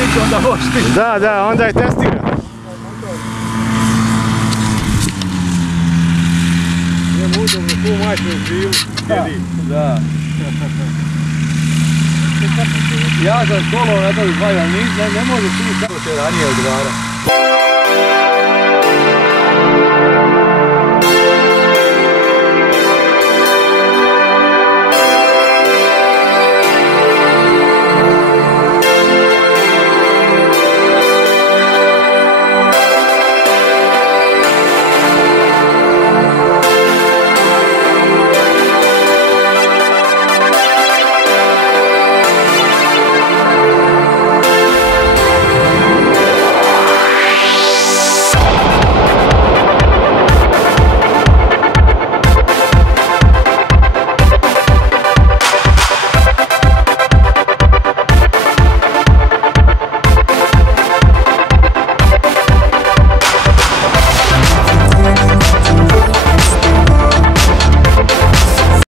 niče onda vošti. Da, onda je testiga. Idemo udobno, tu majčinu krivu, sjedi. Da. Ja sam s kolom na to zvaju, ali ne može tu kako će ranije odgovara.